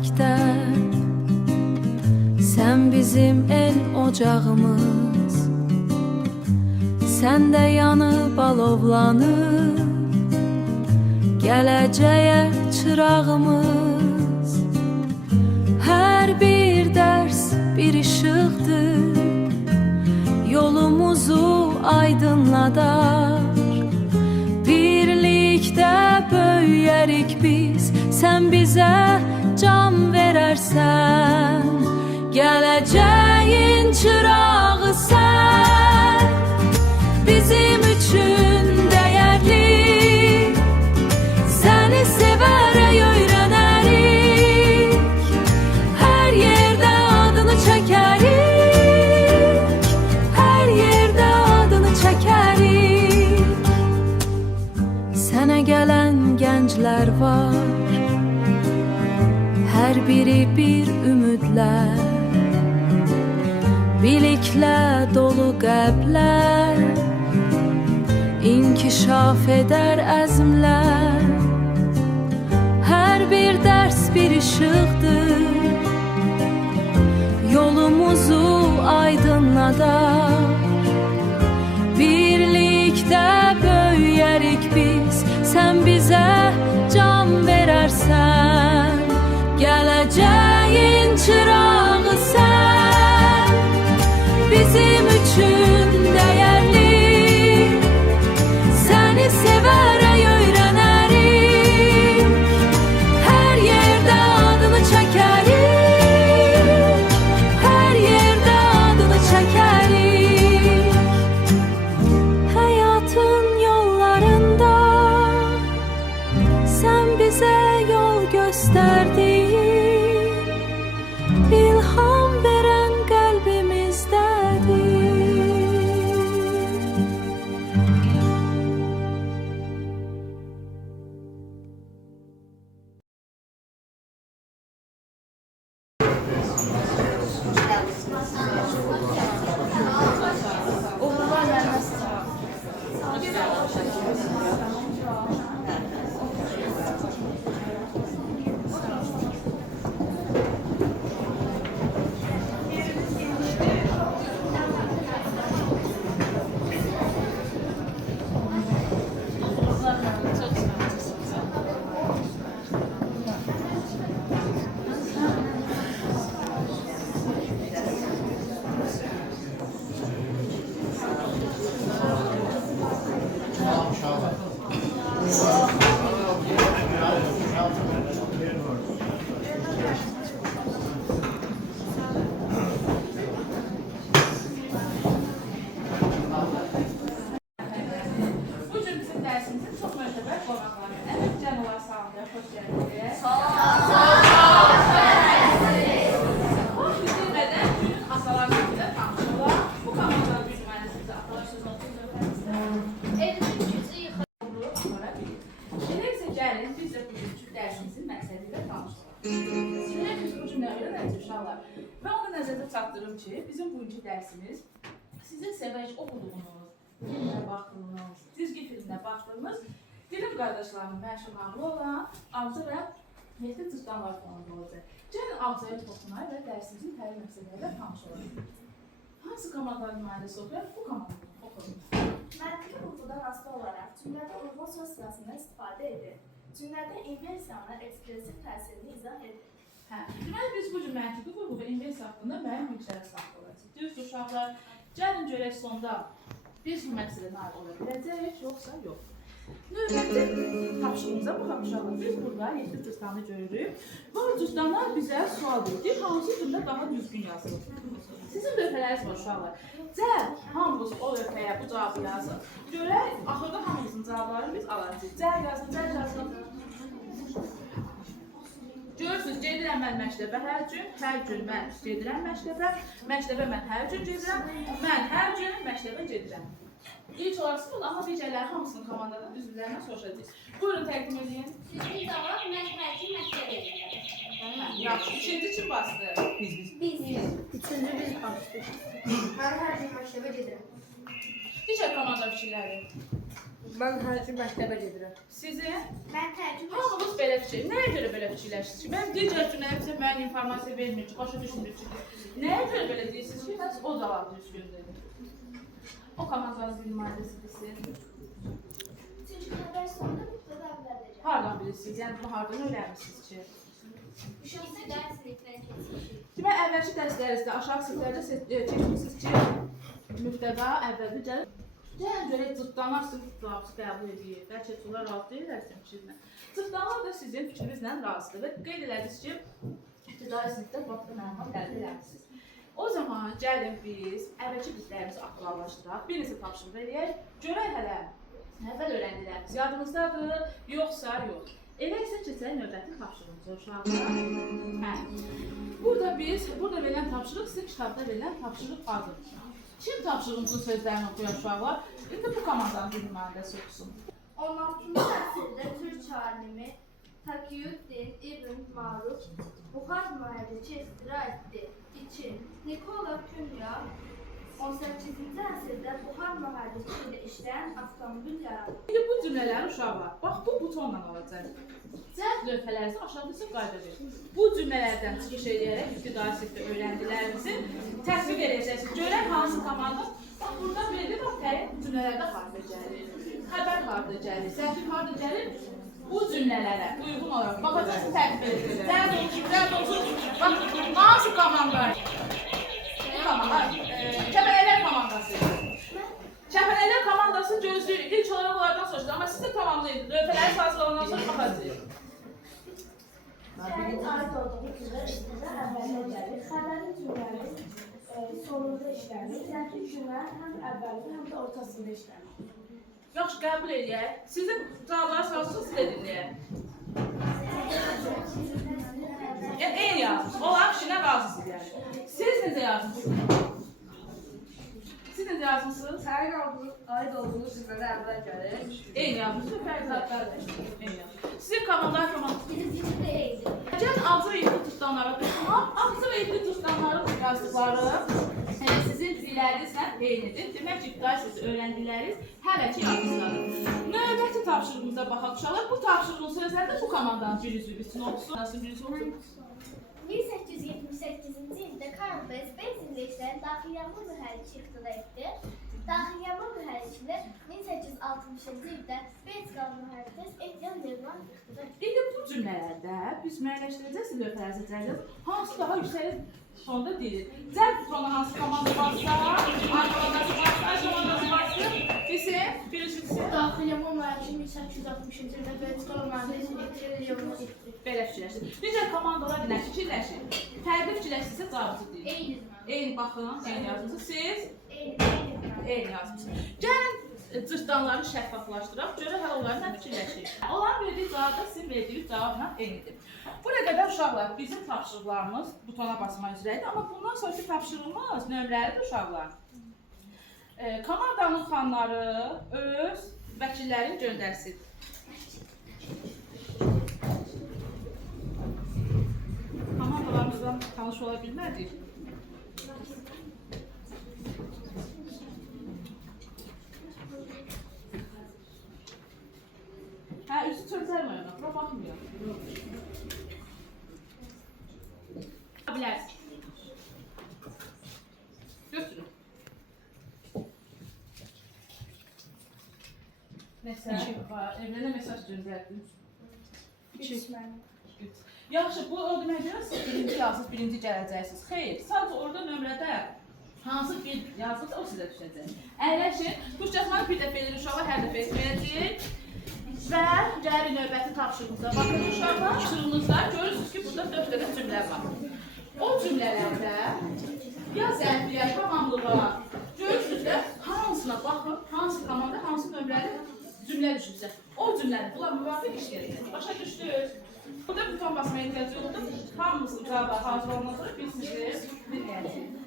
birlikte. Sen bizim el ocağımız, sen de yanıb alovlanıb, gələcəyə çırağımız. Hər bir dərs bir işıqdır, yolumuzu aydınladar. Birlikdə böyüyərik biz, sən bizə can verərsən. Gələcəyin çırağı sən, bizim üçün dəyərli. Səni sevərək öyrənərik, hər yerdə adını çəkərik, hər yerdə adını çəkərik. Sənə gələn gənclər var, hər biri bir ümidlər, biliklə dolu qəlblər, inkişaf edər əzmlər. Hər bir dərs bir işıqdır, yolumuzu aydınladar. Birlikdə böyüyərik biz, sən bizə can verərsən. Gələcəyin çırağı sən, bizim üçün dəyərli. Səni sevərək öyrənərik, hər yerdə adını çəkərik, hər yerdə adını çəkərik. Həyatın yollarında sən bizə yol göstərdin, ilham verən qəlbimizdədir. Ve onu nəzərdə çatdırım ki, bizim bugünkü dərsimiz sizin sevərək oxuduğunuz, filmə baxdığınız, cizgi filminə baxdığınız dilim qardaşlarının məşhur nağlı olan Avcı və Mehdi Cırtdanlar fonunda olacaq. Gəlin Avcıya toxunaq və dərsimizin təlim məqsədləri ilə tanış olaq. Hansı komandaların nümayəndəsi oxuyar? Bu komandanı oxuyun. Məntiqi hüquqda rastlı olaraq cümlədə uyğun söz sırasından istifadə edir. Cümlədə inversiyanın ekspresiv təsirini izah edir. Deməli, biz bu cür məntiqi hüquq və inversiya haqqında müəyyən bilgilərə sahib olacaq. Düzdür, uşaqlar, gəlin görək sonda biz bu məqsədə nail ola biləcəyik, yoxsa yox. Növbəti tapşırımıza baxaq uşaqlar. Biz burada 7 cırtdanı görürük. Bu cırtdanlar bizə sual verir. Hansı cümlə daha düzgün yazılır? Sizin lövhələriniz var uşaqlar. Cəl, hamımız o lövhəyə bu cavabı yazın. Görək, axırda hamımızın cavablarını biz alacağıq. Cəl yazın, cəl yazın. Görürsünüz, gedirəm mən məktəbə hər gün mən gedirəm məktəbə mən hər gün gedirəm, mən hər gün məktəbə gedirəm. İlk olaraq siz amma digərləri hamısının komandadan üzvlərindən soruşacaq. Buyurun, təqdim edin. Düzgün cavab mən hər gün məktəbə gedirəm. Yaxşı, ikinci kim bastı? Biz. Üçüncü biz bastık. Mən hər gün məktəbə gedirəm. Digər komanda fikirləri. Mən hərbi məktəbə gedirəm. Sizin? Mən tərcümə Hamımız belə fikir. Nəyə görə belə fikirləşirsiniz ki? Mən digər cümlələr bizə müəyyən informasiya vermir ki, başa düşmür ki. Nəyə görə belə deyirsiniz ki, bəs o cavab düzgündür? O komandanın bir nümayəndəsidir siz. Çünki xəbər sonunda mübtəda əvvələcək. Hardan bilirsiniz? Yəni bunu hardan öyrənmişsiniz ki? Şəxsi dərslikdən keçmişik. Demək, əvvəlki dərslərinizdə aşağı siniflərdə keçmişsiniz ki, mübtəda əvvəldə gəlib. Gəlin görək cıtdanlar sizin cavabınızı qəbul edir. Bəlkə onlar razı deyirlərsə fikrinlə. Cıtdanlar da sizin fikrinizlə razıdır və qeyd elədiniz ki, ibtidai sinifdə vaxtda məlumat əldə eləmişsiniz. O zaman gəlin biz əvvəlki bizlərimizi aktuallaşdıraq, bir neçə tapşırıq eləyək, görək hələ əvvəl öyrəndilərimiz yadınızdadır, yoxsa yox. Elə isə keçək növbəti tapşırığımıza uşaqlar. Hə. Burada verilən tapşırıq sizin kitabda verilən tapşırıq adıdır. Kim tapşırığımızın sözlərini oxuyar uşaqlar? İndi bu komandanın bir nümayəndəsi oxusun. 16-cı əsrdə türk alimi Taqiyüddin İbn Maruf buxar mühərriki ixtira etdi. 2. Nikola Kümya 18-ci əsrdə buxar mühərriki ilə işləyən avtomobil yaratdı. İndi bu cümlələri uşaqlar, bax bu butonla olacaq. Cəld lövhələrinizi aşağıdakı qayda verin. Bu cümlələrdən çıxış edərək ibtidai sinifdə öyrəndilərimizi tətbiq edəcəksiniz. Görək hansı komanda, bax burada verilir, bax təyin cümlələrdə harda gəlir, xəbər harda gəlir, zərfi harda gəlir. Bu cümlələrə uyğun olaraq baxacaqsınız, tətbiq edəcəksiniz. Cəld olsun, bax hansı komanda? Bu komanda, Kəpənəklər komandası. Kəpənəklər komandası gözləyirik. İlk olaraq onlardan soruşdur, amma siz də tamamlayın. Lövhələri hazırlanan sonra baxacağıq. Şəhid aid olduğu üzrə işlədə əvvəldə gəlir. Xəbərin cümlənin sonunda işlənir. Zərfi cümlə həm əvvəldə, həm də ortasında işlənir. Yaxşı, qəbul edək. Sizin cavabları sağlıqsız siz də dinləyək. Eyni yazmış. Onlar fikrinə razısınız yəni. Siz necə yazmışsınız? Siz necə yazmışsınız? Aid olduğunuz cümlədə əvvəl gəlir. Eyni yazmışsınız. Eyni yazmışsınız. Sizin komandalar komandası. Bizim də eyni. Gəlin ağzı və ipli tutanlara baxın. Ağzı və ipli tutanların yazdıqları sizin fiziklərinizlə eynidir. Demək ki, ibtidai sinifdə öyrəndikləriniz hələ ki yadınızdadır. Növbəti tapşırığımıza baxaq uşaqlar. Bu tapşırığın sözlərində bu komandanın bir üzvü üçün oxusun. Nasıl bir üzvü oxusun? 1878-ci ildə Karl Benz benzinlə işləyən daxilyanma mühərriki ixtira etdi. Daxilyanma mühərrikini 1860-cı ildə Belçikalı mühərrik Etienne Leroy ixtira etdi. İndi bu cümlələrdə biz müəyyənləşdirəcəksiniz, lövhələrinizi çəkəcəksiniz. Hansı daha yüksək sonda deyilir. Cəld butona hansı komanda varsa, ay komandası varsa, ay komandası varsa, bizim birincisi Daxilyanma mühərriki 1860-cı ildə Belçikalı mühərrik Etienne Leroy ixtira etdi. belə fikirləşin. Digər komandalar ilə fikirləşin. Fərqli fikirləşsinizsə cavabı deyin. Eyni. Eyni baxın, eyni yazmışsınız. Siz Eyni. eyni yazmışsınız. Gəlin cırtdanları şəffaflaşdıraq, görək hələ onları nə fikirləşir. Onların verdiyi cavab da sizin verdiyiniz cavabla eynidir. Buraya qədər uşaqlar bizim tapşırıqlarımız butona basma üzrədir, amma bundan sonraki tapşırığımız nömrəlidir uşaqlar. Komandanın xanları öz vəkillərini göndərsin. Komandalarımızdan tanış ola bilmədik. Hə, üzü çözərmə ona, bura baxmıyor. Bilərsin. Götürün. Evlənə mesaj göndərdin. Yaxşı, bu o demək görə siz birinci yazsız, birinci gələcəksiniz. Xeyr, sadəcə orada nömrədə hansı bir yazsız, o sizə düşəcək. Əyləşin, Türkçəsini bir dəfə eləyir uşaqlar, hər dəfə etməyəcək. Və gəlir növbəti tapşırığımıza. Baxın uşaqlar, tapşırığınızda görürsünüz ki, burada 4 dənə cümlə var. O cümlələrdə ya zərfi, ya tamamlığa görürsünüz də hansına baxın, hansı komanda, hansı nömrəli cümlə düşürsə. O cümlədir, bunlar müvafiq işləyəcək. Başa düşdünüz? Burada buton basmaya ehtiyac yoxdur. Hamımızın cavabı hazır olmadan sonra biz sizi dinləyəcəyik.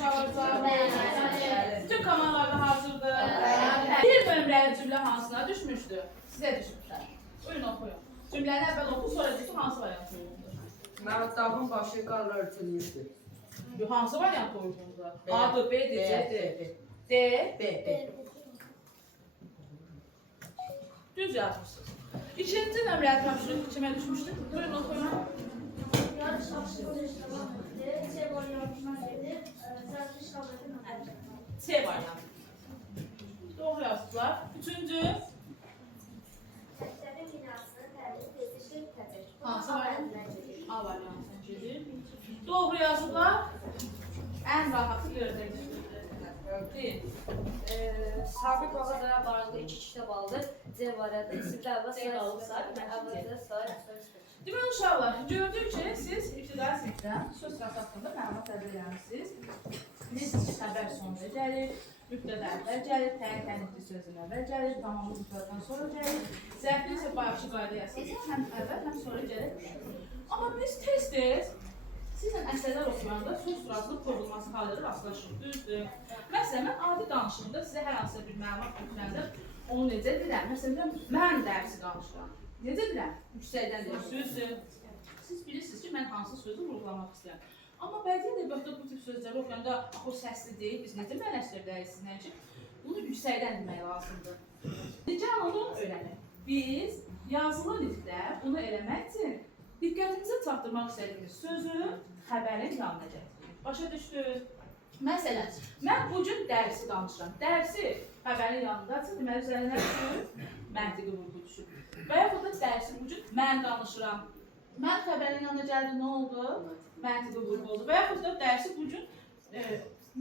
uşaqlar cavab Bəli. Bütün komandalarda hazırdır. Bir nömrəli cümlə hansına düşmüşdür? Sizə düşmüşlər. Buyurun oxuyun. Cümləni əvvəl oxu, sonra desin hansı variant uyğundur. Məktəbin başı qarla örtülmüşdür. Hansı variant uyğundur? A, B, D, C, D. D. B. Düz yazmışsınız. İkinci nömrəli tapşırıq kimə düşmüşdür? Buyurun oxuyun. Yarış tapşırığı C variantına gelir. Zərfi şabətin əvvəl. C variantı. Doğru yazdılar. Üçüncü. Məktəbin binasını təmir edilmişdir, təmir. Hansı variant? A variantına gedir. Doğru yazdılar. Ən rahatı gördük. Değil. Sabit Bağadara barədə 2 kitab aldı. C variantı isimdə əvvəl C qalırsa, əvvəldə sayı. Deməli uşaqlar, gördük ki, siz ibtidai sinifdən söz sırası haqqında məlumat əldə edirsiniz. Bilirsiniz ki, xəbər sonunda gəlir, mübtədə əvvəl gəlir, tənqidli sözün əvvəl gəlir, tamamlı mübtədən sonra gəlir. Zərfin isə bayaqçı qaydaya əsasında həm əvvəl, həm sonra gəlir. Amma biz tez-tez sizlə əsərlər oxuyanda söz sırasının pozulması halları rastlaşırıq, düzdür. Məsələn, mən adi danışımda sizə hər hansısa bir məlumat götürəndə onu necə deyirəm? Məsələn, mən dərsi danışıram. Necə deyirəm? Yüksəkdən deyirəm, sözdür. Siz bilirsiniz ki, mən hansı sözü vurgulamaq istəyirəm. Amma bədii ədəbiyyatda bu tip sözləri oxuyanda o səsli deyil, biz necə mənəşdirdik sizdən ki, bunu yüksəkdən demək lazımdır. Necə onu öyrənək? Biz yazılı nitqdə bunu eləmək üçün diqqətimizə çatdırmaq istədiyimiz sözü xəbərin yanına gətiririk. Başa düşdünüz? Məsələn, mən bugün dərsi danışıram. Dərsi xəbərin yanındadsa, deməli üzərinə düşür, məntiqi vurgu düşür. Və yaxud da dərsi bugün mən danışıram. Mən xəbərin yanına gəldi, nə oldu? Məntiqi vurgu oldu. Və yaxud da dərsi bugün,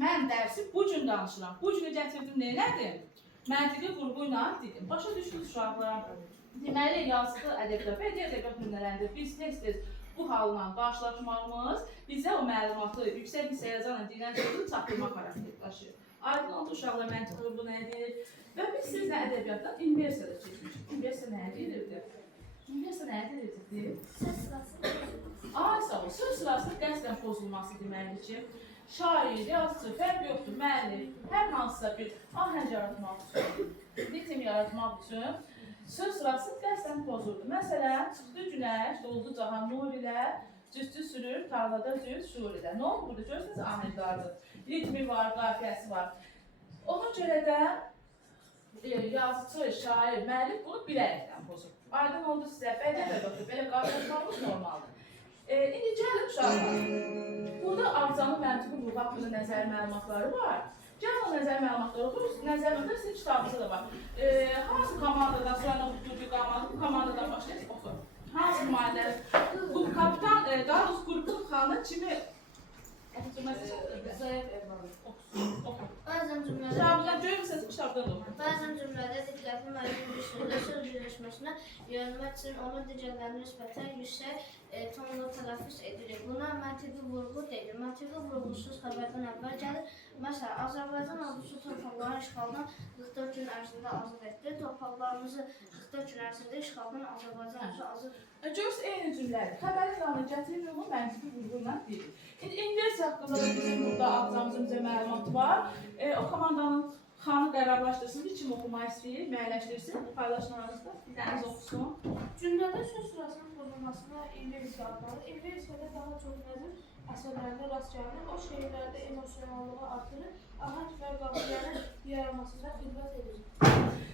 mən dərsi bugün danışıram. Bugünü gətirdim, neylədim? Məntiqi vurgu ilə dedim. Başa düşdünüz uşaqlar? Deməli, yazılı ədəbiyyat və ədəbiyyat nümunələrində biz tez-tez bu halla qarşılaşmağımız bizə o məlumatı yüksək hissəyəcanla deyilən sözü çatdırmaq xarakteri daşıyır. Aydın oldu uşaqlar məntiq vurgu nədir? Və biz sizlə ədəbiyyatdan inversiyada keçmişik. İnversiya nə edirdi? İnversiya nə edirdi? Söz sırası. Ay sağ ol, söz sırasının qəsdən pozulması deməlidir ki, şair, yazıcı, fərq yoxdur, müəllif, hər hansısa bir ahəng yaratmaq üçün, ritim yaratmaq üçün söz sırası qəsdən pozuldu. Məsələn, çıxdı günəş, doldu cahan nur ilə, cüstü sürür, tarlada züz, şuur ilə. Nə oldu burada? Görürsünüz, ahəngdardır. Ritmi var, qafiyəsi var. Ona görə də yazıcı, şair, müəllif bunu bilərəkdən pozur. Aydın oldu sizə, belə qarşılaşmamız normaldır. İndi gəlin uşaqlar. Burada Ağcanın məntiqi vurgu haqqında nəzəri məlumatları var. Gəlin o nəzəri məlumatları oxuyuruz. Nəzəri məlumatları sizin kitabınızda da var. Hansı komandadan sonra oxuduğu komandadan, bu komandadan başlayırız, oxu. Hansı nümayəndədir? Bu kapitan, daha doğrusu qrupun xanı kimi oxu. Bəzən cümlədə Kitabından görürsünüz, kitabdan da oxu. Bəzən cümlədə diqqətin müəyyən bir sözdə söz birləşməsinə yönəlmək üçün onun digərlərinə nisbətən yüksək tonla tələffüz edirik. Buna məntiqi vurğu deyilir. Məntiqi vurğusuz xəbərdən əvvəl gəlir. Məsələn, Azərbaycan ordusu torpaqların işğaldan 44 gün ərzində azad etdi. Torpaqlarımızı 44 gün ərzində işğaldan Azərbaycan ordusu azad etdi. Görürsünüz, eyni cümlədir. Xəbərin yanına gətirir, onu məntiqi vurğu ilə deyilir. İndi inversiya haqqında da bizim burada Ağcanımızın bizə məlumatı var. O komandanın xanı qərarlaşdırsın ki, kim oxumaq istəyir, müəyyənləşdirsin, paylaşmalarınızda bir dənəniz oxusun. Cümlədə söz sırasının pozulmasına inversiya adlanır. İnversiyada daha çox nəzir əsərlərdə rast gəlinir. O şeirlərdə emosionallığı artırır, ahəng və qafiyənin yaranmasında xidmət edir.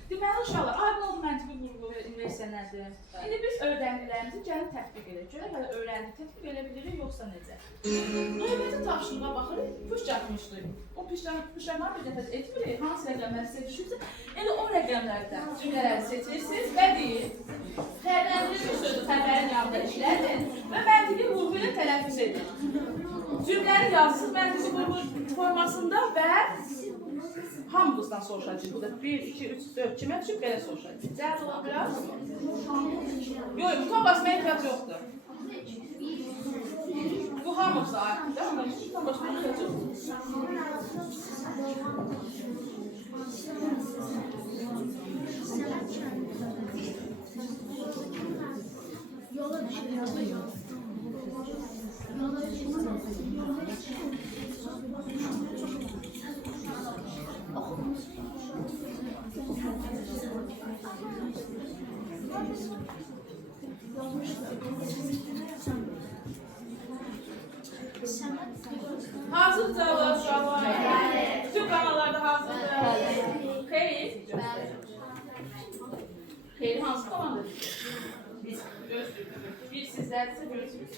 Deməli uşaqlar, aydın oldu məntiqi vurğu və inversiya nədir? İndi biz öyrəndiklərimizi gəlin tətbiq edək. Görək hələ öyrəndik, tətbiq edə bilirik, yoxsa necə? Növbəti tapşırığa baxırıq, puş çatmışdır. O puşlamağı bir dəfə etmirik, hansı rəqəmləri sizə düşürsə, elə o rəqəmlərdən cümlələri seçirsiniz və deyil. Xəbərli sözü xəbərin yanında işlədin və məntiqi vurğu ilə tələffüz edin. Cümləni yazsız məntiqi vurğu formasında və hamımızdan soruşacaq. Bu da 1, 2, 3, 4 kimə düşüb belə soruşacaq. Cəhət ola biraz. Yox, buton basmaya ehtiyac yoxdur. Bu hamımıza aiddir. Amma buton basmaya ehtiyac yoxdur. Yola düşür. Hazır cevaplar uşaqlar. Bütün kanallarda hazırdır. Xeyr. Xeyr hansı komandadır? Biz gözlük. Bir sizlərsə gözlük.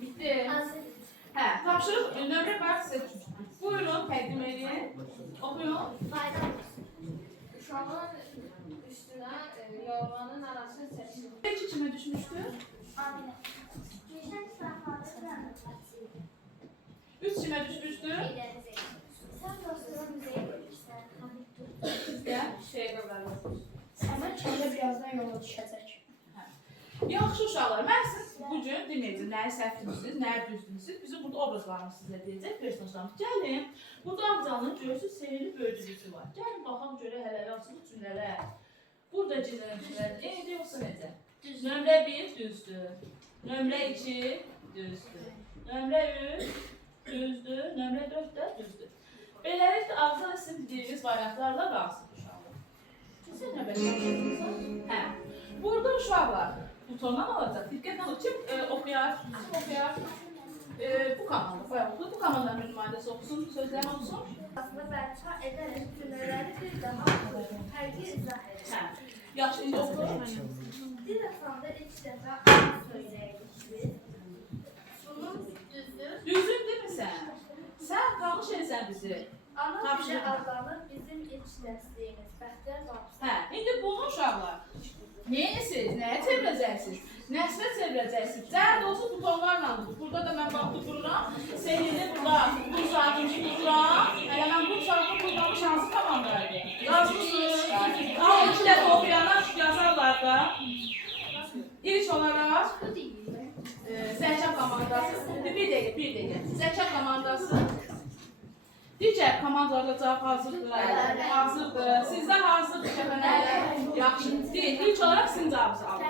Bitti. Hə, tapşırıq nömrə var sizə. Buyurun, təqdim edin. Oxuyun. Uşağın üstünə yormanın arasını seçin. Heç içimə düşmüşdü. Üç içimə düşmüşdü. Sizdə şey qazanır. Ama çölde birazdan yola düşecek. Yaxşı uşaqlar, mən siz bugün deməyəcəm, nəyi səhvdiniz, nəyi düzdünüz. Bizim burada obrazlarımız sizə deyəcək, personajlarımız. Gəlin, burada Ağcanın görürsünüz, seyirli bölgüsü var. Gəlin, baxaq görə hələ yazılı cümlələr. Burada cümlələr, eynidir yoxsa necə? Nömrə 1 düzdür. Nömrə 2 düzdür. Nömrə 3 düzdür. Nömrə 4 də düzdür. Beləliklə, Ağcan sizin dediyiniz variantlarla qalsın uşaqlar. Sizə növbəti hə. Burada uşaqlar butondan alacaq. Diqqətlə olun. Kim oxuyar? Kim oxuyar? Bu komanda, bayaqlı. Bu komandanın nümayəndəsi oxusun, sözlərini oxusun. Aslında bərpa edərək cümlələri bir daha fərqli izah edir. Hə. Yaxşı, indi oxu. Bir defanda ilk dəfə ana söyləydik biz. Bunun düzdür. Düzün demirsən. Sən tanış etsən bizi. Ana bizə Tapşırıq. adlanır bizim ilk dəstəyimiz. Bəxtiyar Babsi. Hə, indi bunu uşaqlar neyəsiz, nəyə çevirəcəksiniz? Nəslə çevirəcəksiniz. Cəhd olsun butonlarla. Burada da mən vaxtı qururam. Seyirli burada, bu saatini qururam. Hələ mən bu saatini qurmamış hansı komandaydı? Yazmışsınız. Al, iki dəfə oxuyanlar yazarlar da. İlk olaraq Zəkər komandası. Bir dəqiqə. Zəkər komandası. Digər komandalarda cavab hazırdır. Hazırdır. Sizdə hazırdır kəfənələr. Yaxşı. Deyil. İlk olaraq sizin cavabınızı alın.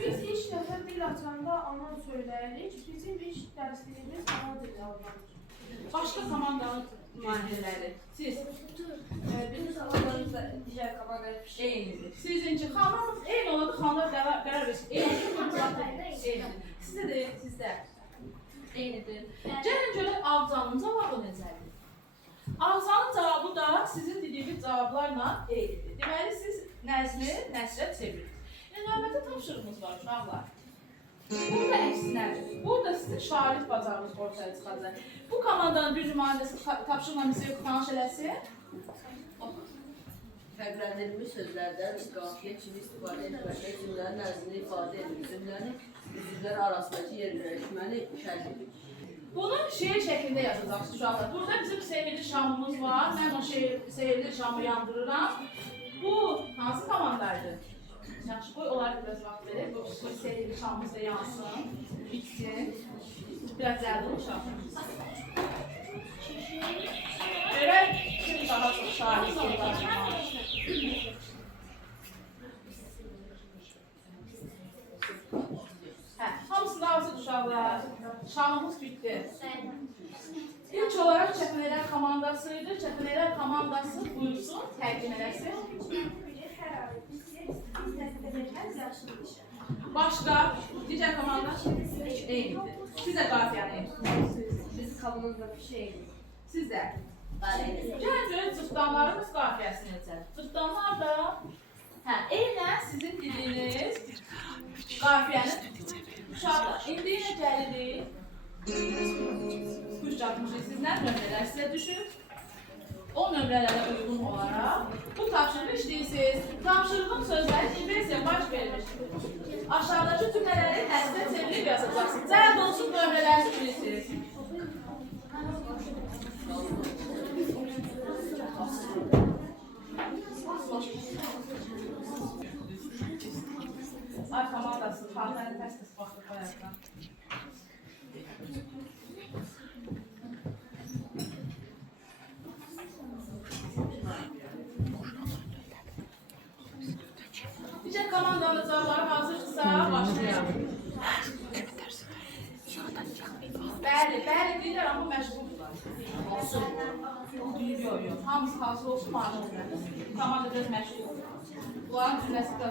Biz ilk dəfə dil açanda ana söyləyirik. Bizim ilk dərsliyimiz ana dili adlanır. Başqa komandanın nümayəndələri. Siz Bizim zamanlarımızda diğer kameraya bir şey. eynidir. Sizinki xanımız eyni oladı. Xanlar qərar versin. Eynidir. Sizdə də sizdə eynidir. Gəlin görək Ağcanın cavabı necədir? Ağzanın cavabı da sizin dediyiniz cavablarla eynidir. Deməli, siz nəzmi nəsrə çevirirsiniz. Növbəti tapşırığımız var uşaqlar. Burada əksinədir. Burada sizin şairlik bacarığınız ortaya çıxacaq. Bu komandanın bir nümayəndəsi tapşırıqla bizi tanış eləsin. Fərqləndirilmiş sözlərdən qafiyə kimi istifadə etməklə cümlənin nəzmini ifadə edir. Cümlənin üzvlər arasındakı yerləşməni şərh edir. Bunu şeir şəklində yazacaqsınız uşaqlar. Burada bizim sevgili şamımız var. Mən o sevgili şamı yandırıram. Bu hansı komandaydı? Yaxşı, qoy onlara biraz vaxt verək. Bu sevgili şamımız da yansın, bitsin. Biraz zərdi uşaqlar. Görək kim daha çox şair sevgilir. Hamısında hazır uşaqlar. Şamımız bitdi. İlk olaraq çəpənələr komandasıydı. Çəpənələr komandası buyursun, təqdim eləsin. Başqa, digər komanda eynidir. Sizə qafiyəni. Bizim kabımızda bir şey. Sizə. Gəlin görək cırtdanların qafiyəsi necə. Cırtdanlar da eynən sizin dediyiniz qafiyənin uşaqlar. İndi yenə gəlirik. Kuş çatmışıq sizdən nömrələr sizə düşür. O nömrələrə uyğun olaraq bu tapşırığı işləyirsiniz. Tapşırığın sözləri inversiya baş vermiş. Aşağıdakı cümlələri nəslə çevirib yazacaqsınız. Cəhd olsun nömrələri bilirsiniz. Ay komandası, xanələri tərs-tərs baxdıq bayaqdan. Digər komandamızlar hazırsa başlayalım. Bəli, deyirlər, amma məşğuldurlar. Olsun. Yox, hamısı hazır olsun, mənim olsun. Komanda biraz məşğul olur. Bunların cümləsi də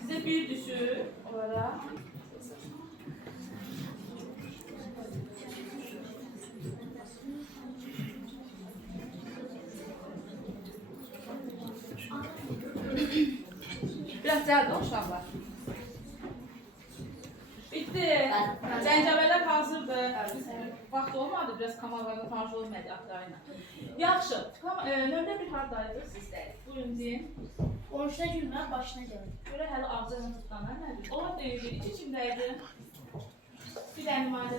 sizə bir düşür, orada. Biraz cəldə uşaqlar. Bitti. Zəncəbələr hazırdır. Vaxt olmadı, biraz komandalarla tanış olub mədiatlarıyla. Yaxşı, nömrə bir hardaydı sizdə? Buyurun deyin. 13-də gülmək başına gəlir. Görə hələ ağzına tutanlar nədir? Onlar deyildi, iki kimdəydi? Bir dənə nümayəndə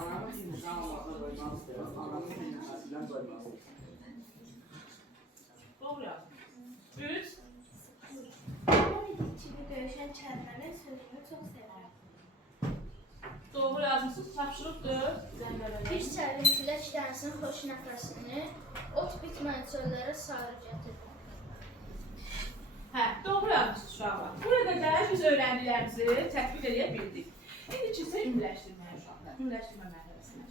Anamın kimisi almazda qoymaq istəyirəm. Anamın kimisindən qoymaq istəyirəm. Doğru yazdım. 3. İçində döyüşən çərmənin sözünü çox sevirəm. Doğru yazmışsınız. Tapşırıq 4. Zəngəbələr. Bir çərin külək dənizin xoş nəfəsini ot bitməyən çöllərə sarı gətirir. Hə, doğru yazmışsınız uşaqlar. Burada da biz öyrəndiklərimizi tətbiq edə bildik. İndi isə ümləşdirməyə uşaqlar. Ümləşdirmə mərhələsinə.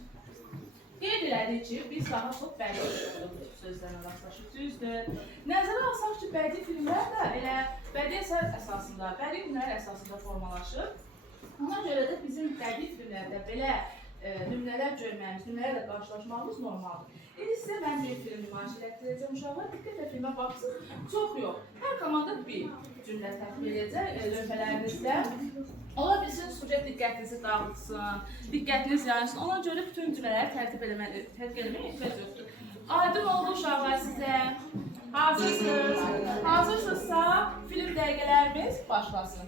Qeyd elədik ki, biz daha çox bədii sözlərlə rastlaşırıq. Düzdür. Nəzərə alsaq ki, bədii filmlər də elə bədii əsər əsasında, bədii filmlər əsasında formalaşır. Ona görə də bizim bədii filmlərdə belə nümunələr görməyimiz, nümunələrlə qarşılaşmağımız normaldır. İndi sizə mən bir film nümayiş elətdirəcəm uşaqlar. Diqqətlə filmə baxsın. Çox yox. Hər komanda bir cümlə təqdim edəcək lövhələrinizdə. Ola bilsin, sujet diqqətinizi dağıtsın, diqqətiniz yayılsın. Ona görə bütün cümlələri tərtib eləməyə ehtiyac yoxdur. Aydın oldu uşaqlar sizə. Hazırsınız. Hazırsınızsa film dəqiqələrimiz başlasın.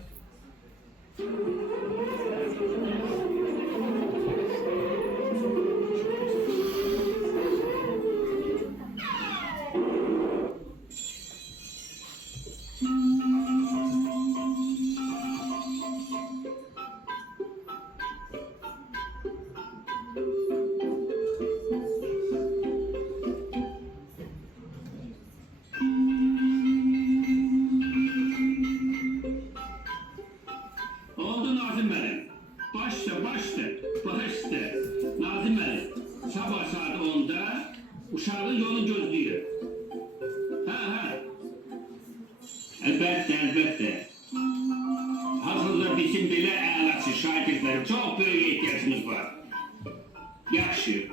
Oldu Nazım Bey'im. Başla. Nazım Bey'im. Sabah saat 10'da uşağın yolunu gözlüyor. Ha. Elbette. Hazırda bizim belə əlaçı şagirdlərin çox böyük ehtiyacımız var. Yaxşı.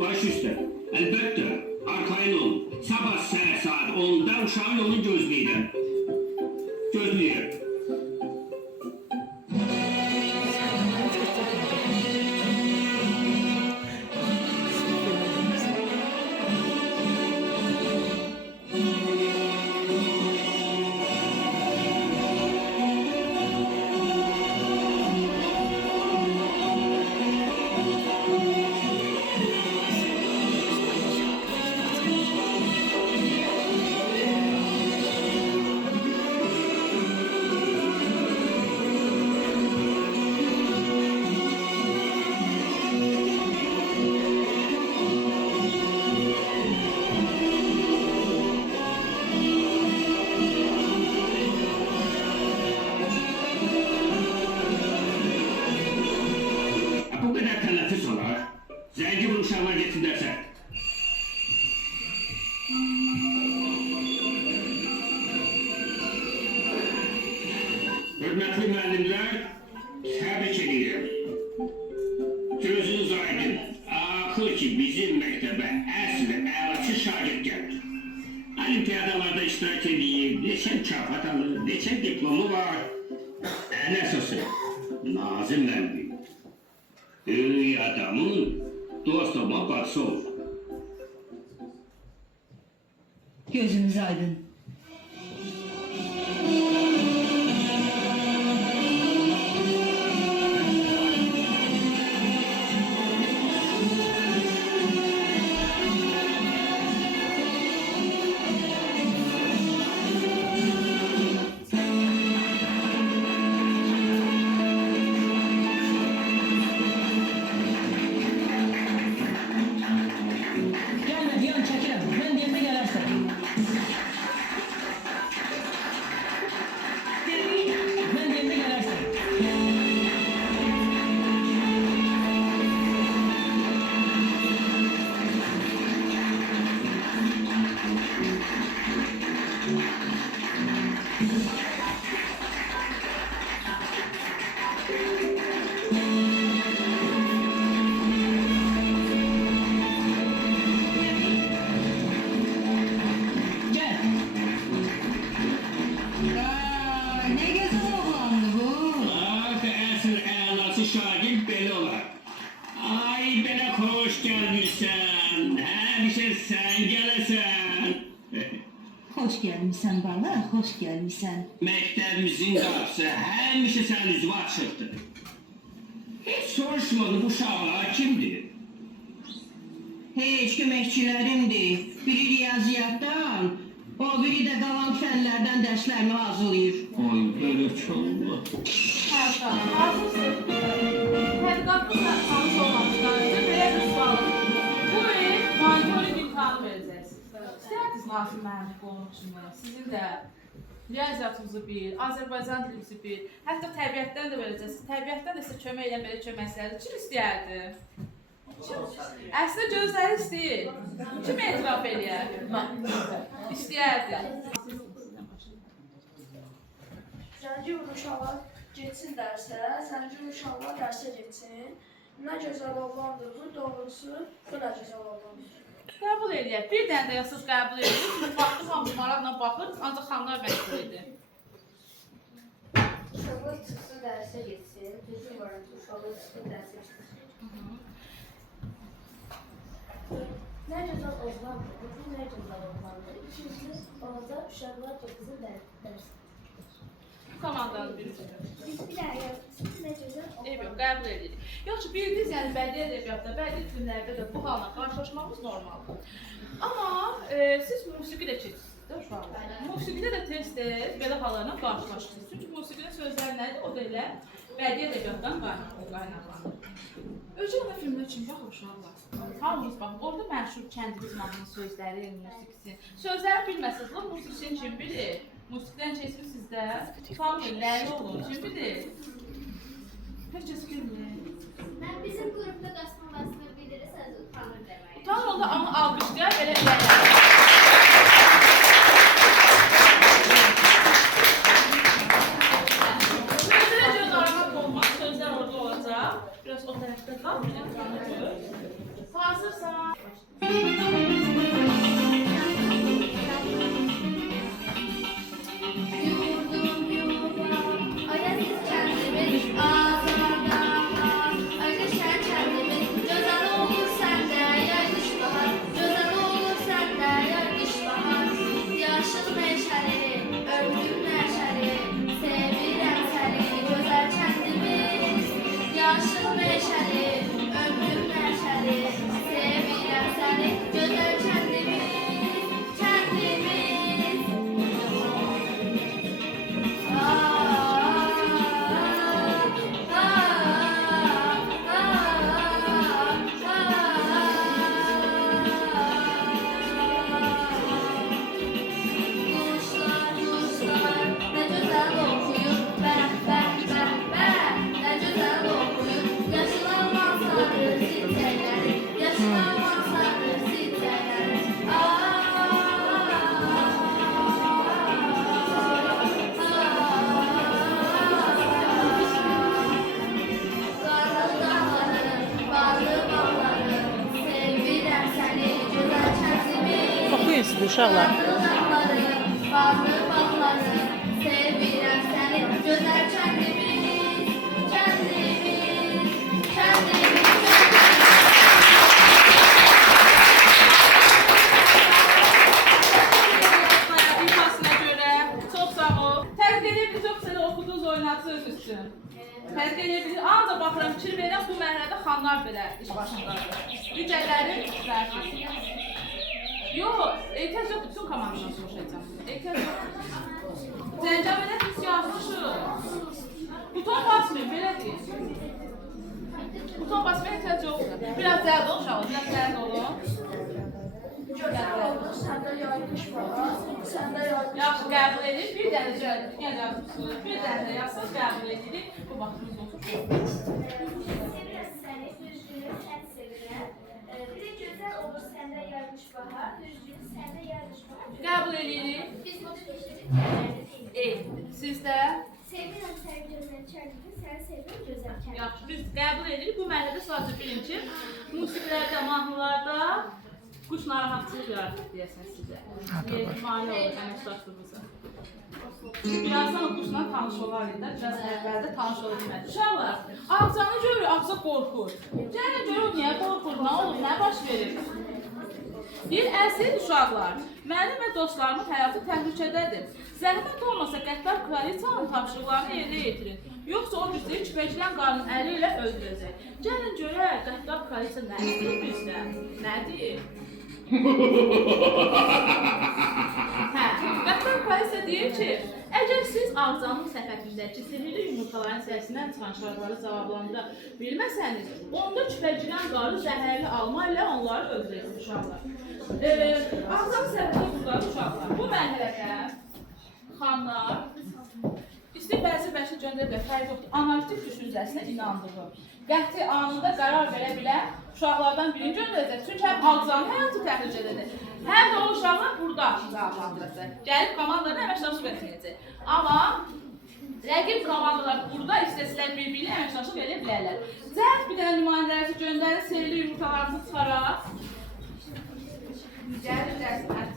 Baş üstə. Elbette. Arxayın olun. Sabah saat 10'da uşağın yolunu gözləyirəm. Gözləyir. Bu kadar telaffuz olarak zengin bir uşağına geçsin dersen. Hürmetli müəllimlər, təbrik edirəm. Gözünüz aydın, axır ki bizim məktəbə əsl əlaçı şagird gəlir. Olimpiyadalarda iştirak edib, neçə mükafat alır, neçə diplomu var. Ən əsası, Nazım müəllim. Böyük adamın dostuma bacısı olur. Gözünüz aydın. Gelme, bir an çekilem. Ben diyete gelersen. ne güzel oğlandı bu. Bax, əsl əlası şagird belə olar. Ay, belə xoş gəlmirsən. Həmişə sən gələsən. Hoş gelmişsen bala, hoş gelmişsen. Məktəbimizin qapısı həmişə sənin üzvü açıqdır. Heç soruşmadı bu uşaqlar kimdir? Heç köməkçilərimdir. Biri riyaziyyatdan, o biri də qalan fənlərdən dərslərini hazırlayır. Ay, belə çoğulur. Hətta, hazırsın. Tədqiqatınızla tanış olmamışdan öncə belə bir sual. Bu il monitoring imtahanı verəcəksiniz. İstərdiniz Nasir müəllim olmaq üçün sizin də riyaziyyatınızı bil, Azərbaycan dilinizi bil, hətta təbiətdən də verəcəksiniz. Təbiətdən də sizə kömək edən belə kömək istəyirdi. Kim istəyərdi? Əslində gözləri istəyir. Kim etiraf eləyər? İstəyərdi. Zənci uşaqlar getsin dərsə, zənci uşaqlar dərsə getsin. Nə gözəl oğlandır bu, doğrusu bu nə gözəl oğlandır. Qəbul eləyək. Bir dənə də siz qəbul edirsiniz. Çünki baxdım, hamı maraqla baxır, ancaq xanlar məşğul idi. Uşaqlar çıxsın dərsə getsin. Bizim varınca uşaqlar çıxsın dərsə getsin. Nə gözəl oğlandır bu, nə gözəl oğlandır. İkinci olacaq uşaqlar getsin dərsə. Komandanın birisi. Bir daha yazsın, nə gözəl Eyb yox, qəbul edirik. Yaxşı, bildiniz, yəni bədii ədəbiyyatda, bədii filmlərdə də bu halla qarşılaşmamız normaldır. Amma siz musiqi də keçirsiniz də uşaqlar. Musiqidə də tez-tez belə hallarla qarşılaşırsınız. Çünki musiqinin sözləri nədir? O da elə bədii ədəbiyyatdan qaynaqlanır. Öcə ona filmlər üçün baxın uşaqlar. Hamınız baxın, orada məşhur kəndimiz mahnının sözləri, musiqisi. Sözləri bilməsiniz, musiqisini kim bilir? Musiqidən keçsin sizdə. Tanıyın, ləli olun, kim bilir? Heç kəs bilmir. Mən bizim qrupda Qasmalasını bilirsiniz, utanır demək. Utanır onda onu alqışlayar, belə irəlilir. Sözlərə görə narahat olmaz, sözlər orada olacaq. Biraz o tərəfdə qal, bir ekranı gör. Hazırsan. Yurdum yuvam, ayasız kendimiz, azadana. Ayrışan kendimiz, gözəl olur səndə, yaymış bahar. Gözəl olur səndə, yaymış bahar. Yaşıl meşəli, ömrüm nəşəli, sevirəm səni, gözəl kəndimiz. Yaşıl meşəli, ömrüm nəşəli, sevirəm səni, gözəl kəndimiz. Kəndimiz. Kuşlar, kuşlar, ne güzel okuyur, ben, ne güzel okuyur. Yaşıl alman sarı siteleri, yaşıl alman sarı siteleri. Qarlı dağların, ballı bağların, sevirəm səni, gözəl kəndimiz. Oxuyun siz uşaqlar. Qarlı dağların, ballı bağların, sevirəm səni, gözəl kəndimiz. Kəndimiz, kəndimiz. İfasına görə çox sağ ol. Təqdir edebilirsiniz, yoxsa elə oxuduğunuz oyunatı öz üçün. Təqdir edebilirsiniz. Ancaq baxıram, fikir verirəm, bu mərhələdə xanlar belə iş başındadır. Digərləri sərsiz. Yox, ehtiyac yox, bütün komandadan soruşacağım. Ehtiyac yox. Zəncəmilə biz yazmışıq. Buton basmayın, belə deyil. Buton basmaya ehtiyac yoxdur. Biraz zərd olun uşaqlar, biraz zərd olun. Gözəl oldu, səndə yaymış bahar, səndə yaymış Yaxşı, qəbul edirik. Bir dənə yenə yazmışsınız. Bir dənə də yazsınız, qəbul edirik. Bu vaxtımız olsun. Sevirəm səni, düzgünü sən sevirəm. Bir də gözəl olur səndə yaymış bahar, düzgünü səndə yaymış bahar. Qəbul edirik. Biz bu fikri Siz də? sevirəm səni gözəl kəndimi, səni sevirəm gözəl kəndimi. Yaxşı, biz qəbul edirik. Bu mərhələdə sadəcə bilin ki, musiqilərdə, mahnılarda quş narahatsızlıq yaradır deyəsən sizə. Mane olur əməkdaşlığınıza. Birazdan o quşla tanış olarıq da, biraz əvvəldə tanış ola bilmədik. Uşaqlar, ağzanı görür, ağza qorxur. Gəlin görür, niyə qorxur, nə olur, nə baş verir? Deyir, əziz uşaqlar, mənim və dostlarımın həyatı təhlükədədir. Zəhmət olmasa qəddar kraliçanın tapşırıqlarını yerinə yetirin. Yoxsa o bizi küpəcilən qarnın əli ilə öldürəcək. Gəlin görək, qəddar kraliça nə istəyir bizdən? Nə deyir? Hə, qəddar kraliça deyir ki, əgər siz ağzanın səfətindəki sehirli yumurtaların səsindən çıxan şartları cavablandıra bilməsəniz, onda küpəcilən qarı zəhərli alma ilə onları öldürəcək uşaqlar. Ağzanın səfəti buradadır uşaqlar. Bu mərhələdə xanlar, İstəyir bəzi bəşi göndəriblər, fərq yoxdur. Analitik düşüncəsinə inandığı, qəti anında qərar verə bilən uşaqlardan birini göndərəcək. Çünki həm ağzanın həyatı təhlükədədir, həm də o uşaqlar burada cavablandıracaq. Gəlib komandalarına əməkdaşlıq etməyəcək. Amma rəqib komandalar burada istəsilər bir-birini əməkdaşlıq edə bilərlər. Cəhət bir dənə nümayəndələrinizi göndərin, sehirli yumurtalarınızı çıxaraq. Gəlin dərslər.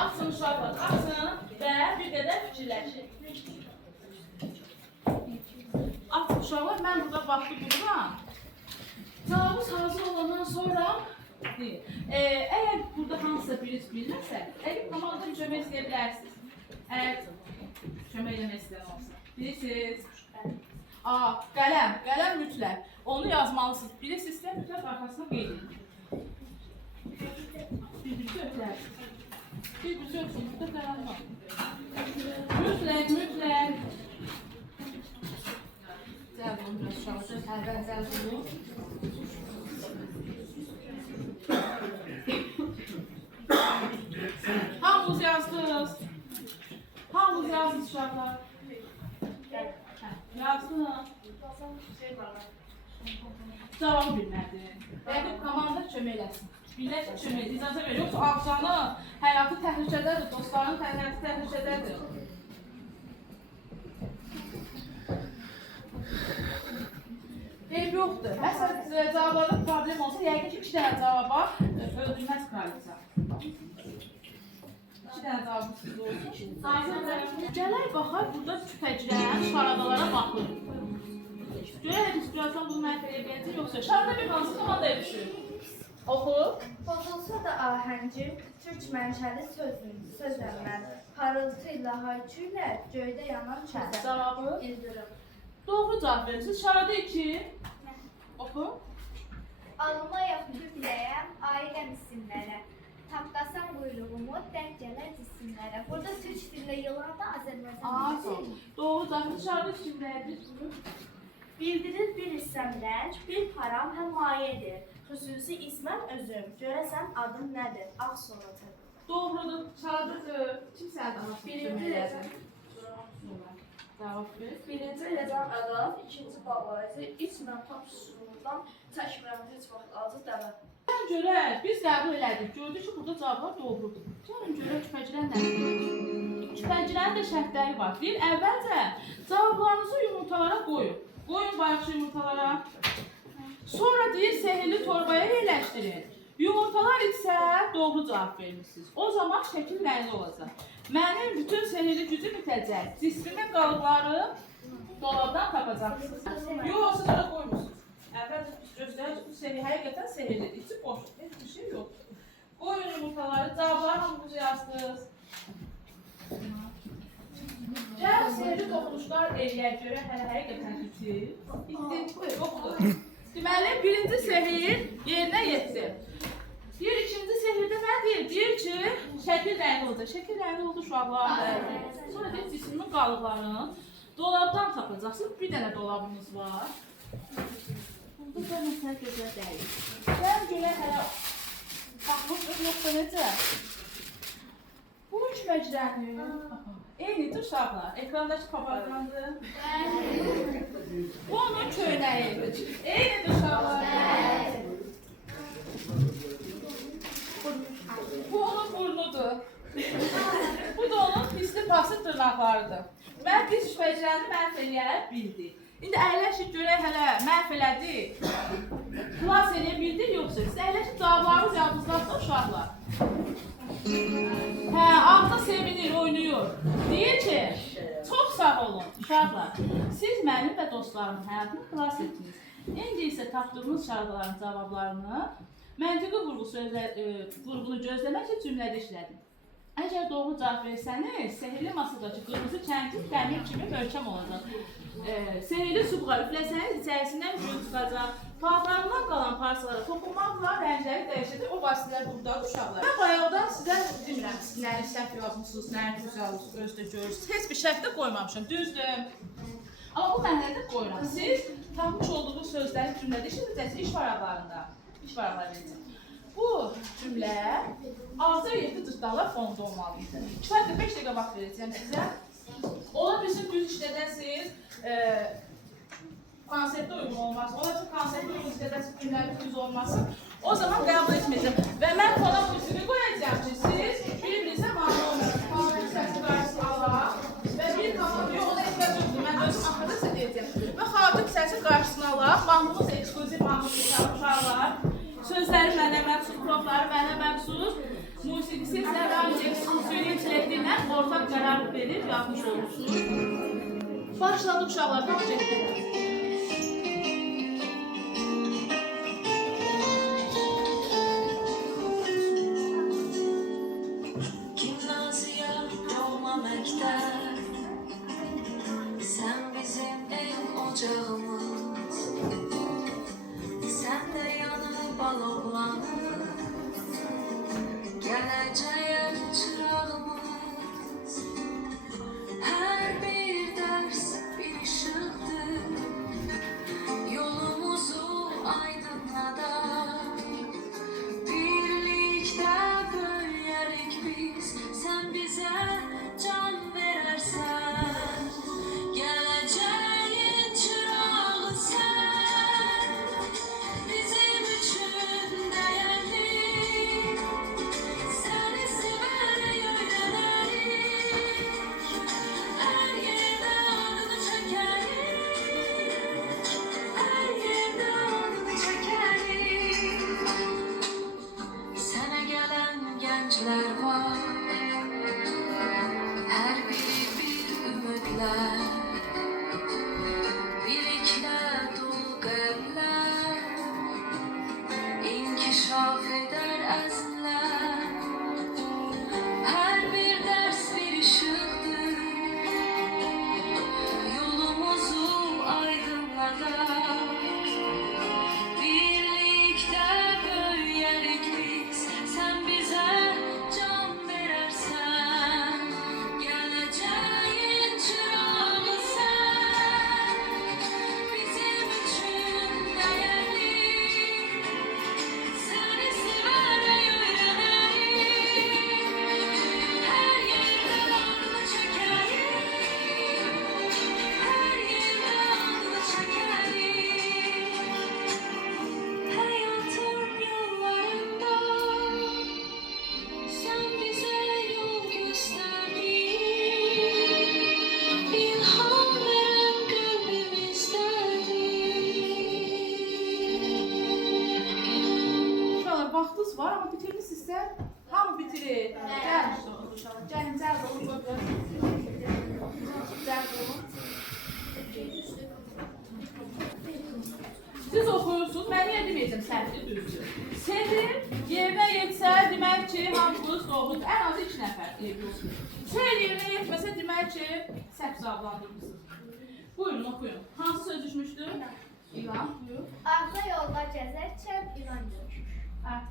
Açın uşaqlar, açın və bir qədər fikirləşin. Açın uşaqlar, mən burada vaxtı dururam. Cavabınız hazır olandan sonra əgər burada hansısa biriniz bilməsə, əgər komandadan kömək istəyə bilərsiniz. Əgər kömək eləmək istəyən olsa. Bilirsiniz? Qələm mütləq. Onu yazmalısınız. Bilirsinizsə, mütləq arxasına qeyd edin. Bir-birisi ötlərsiniz. Bir-birisi ötlərsiniz. Burada qələm var. Mütləq. Cəb olun, biraz uşaqlar. Həlbən cəb olun. Hamınız yazdınız. Hamınız yazdınız uşaqlar. Yazdın. Cavabı bilmədi. Rəqib komanda kömək eləsin. Bilək kömək edin, icazə verir. Yoxsa ağzanın həyatı təhlükədədir, dostlarının həyatı təhlükədədir. Eyb yoxdur. Məsələn, cavablarda problem olsa, yəqin ki, 2 dənə cavaba öldürməz kraliça. 2 dənə cavabımız olsun. Gələk baxaq, burada küpəcilən şaradalara baxır. Görək, biz birazdan bunu məhv edə biləcək, yoxsa şarada bir hansı komandaya düşür? Oxu. Pozulsa da ahəngim, türk mənşəli sözləmlər, parıltı ilə, haykü ilə, göydə yanan çəzər. Cavabı? İldırım. Doğru cavab verirsiniz. Şarada 2. Oxu. Almayaq türkləyəm, ailəm isimlərə. Tapdasan quyruğumu, denk gələr cisimlərə. Burada türk dillə yılanda Azərbaycan dilində. Doğru cavab. Şarada kimdədir? Bildirir bir hissəmdən, bir param həm mayedir. Xüsusi isməm özüm, görəsən adım nədir? Ağ sonatı. Doğrudur. Şaradadır. Kim sənə? Birinci rəzəm. Cavab ver. Birinci rəzəm ədab, ikinci bağlayıcı, içməm tapşırığından çəkmirəm heç vaxt acı dəvə. Gəlin görək, biz qəbul elədik. Gördük ki, burada cavablar doğrudur. Gəlin görək, küpəcilən nədir? Küpəcilərin də şərtləri var. Deyir, əvvəlcə cavablarınızı yumurtalara qoyun. Qoyun bayaqçı yumurtalara. Sonra deyir, sehirli torbaya yerləşdirin. Yumurtalar isə doğru cavab vermişsiniz. O zaman şəkil rəngli olacaq. Mənim bütün sehirli gücüm bitəcək. Cismimin qalıqları dolabdan tapacaqsınız. Yox, siz orada qoymuşsunuz. Əvvəlcə göstərir, bu sehir həqiqətən sehirlidir. İçi boş, heç bir şey yoxdur. Qoyun yumurtaları, cavabları hamımızı yazdınız. Gəl sehirli toxunuşlar eləyək görə həqiqətən bitir. Bitir, yoxdur. Deməli, birinci sehir yerinə yetdi. Deyir, ikinci sehirdə nə deyir? Deyir ki, şəkil rəngli olacaq. Şəkil rəngli oldu uşaqlar. Sonra deyir, cismin qalıqlarını dolabdan tapacaqsınız. Bir dənə dolabımız var. Burada da məsələ gözəl deyil. Gəlin görək hələ baxmışıq, yoxsa necə? Bu küpəciləndir. Eynidir uşaqlar. Ekrandakı papaqlandır. Bu onun köynəyidir. Eynidir uşaqlar. Bu onun burnudur. Bu da onun pisli paslı dırnaqlarıdır. Mən biz küpəciləni məhv eləyə bildik. İndi əyləşib görək hələ məhv elədik. Xilas edə bildik yoxsa? Siz əyləşib cavablarınız yadınızdadır uşaqlar. Hə, Ağda sevinir, oynayır. Deyir ki, çox sağ olun uşaqlar. Siz mənim və dostlarımın həyatını xilas etdiniz. İndi isə tapdığınız şarkıların cavablarını məntiqi vurğunu gözləmək üçün cümlədə işlədim. Əgər doğru cavab versəniz, sehirli masadakı qırmızı çəntik dəmir kimi möhkəm olacaq. Sehirli çubuğa üfləsəniz, içərisindən gül çıxacaq. Paltarından qalan parçalara toxunmaqla rəngləri dəyişəcək. O vasitələr buradadır uşaqlar. Mən bayaqdan sizə demirəm, siz nəyi səhv yazmışsınız, nəyi güzel özdə görürsünüz. Heç bir şərtdə qoymamışam, düzdür. Amma bu mərhələdə qoyuram. Siz tapmış olduğunuz sözləri cümlədə işlədəcəksiniz iş varaqlarında. İş varaqları verəcəm. Bu cümlə azca 7 cırtdaqlar fonunda olmalıdır. Kifayətlə 5 dəqiqə vaxt verəcəm sizə. Ola bilsin düz işlədəsiniz, konseptə uyğun olmaz. Ola bilsin konseptə uyğun işlədəsiniz, cümlənin düz olmasın. O zaman qəbul etməyəcəm. Və mən fona musiqi qoyacağım ki, siz bir-birinizə mani olmayın. Xalqın səsi qarşısına alaq və bir kanal yox, ona ehtiyac yoxdur. Mən özüm axırda sizə deyəcəm. Və xalqın səsi qarşısına alaq. Mahnımız ekskluziv mahnımız uşaqlar. Sözləri mənə məxsus, profları mənə məxsus, musiqisi isə Ramcek süni intellektiyle ortak qərar verib yazmış olmuşsunuz. Başladı uşaqlar, Ramcek'də. Gimnaziya, Roma məktəb, sən bizim en ocağımız, sən də yanıb alovlanır, gələcək çırağımız. Hər bir dərs bir işıqdır, yolumuzu aydınladar. Birlikdə böyüyərik biz, sən bizə can verərsən. Gələcəyin çırağı sən, bizim üçün dəyərli. Səni sevərək öyrənərik, hər yerdə adını çəkərik, hər yerdə adını çəkərik. Sənə gələn gənclər var, hər biri bir ümidlər, biliklə dolu qəlblər, inkişaf edər əzmlər. Hər bir dərs bir işıqdır, yolumuzu aydınladar. Birlikdə böyüyərik biz, sən bizə can verərsən. Gələcəyin çırağı sən, bizim üçün dəyərli. Səni sevərək öyrənərik, hər yerdə adını çəkərik, hər yerdə adını çəkərik. Həyatın yollarında sən bizə yol göstərdin, ilham verən qəlbimizdədir. Uşaqlar, vaxtınız var, amma bitirmişsinizsə, hamı bitirir. Gəlin uşaqlar, gəlin, cəld olun, cəld olun. Siz oxuyursunuz, mən niyə deməyəcəm səhvli düzdür. Sehir yerinə yetsə, demək ki, hamınız doğrudur. Ən azı 2 nəfər ediyorsunuz. Sehir yerinə yetməsə, demək ki, səhv cavablandırmışsınız. Buyurun, oxuyun. Hansı söz düşmüşdü? İlan, buyur. Ağza yolda gəzərkən İran görür.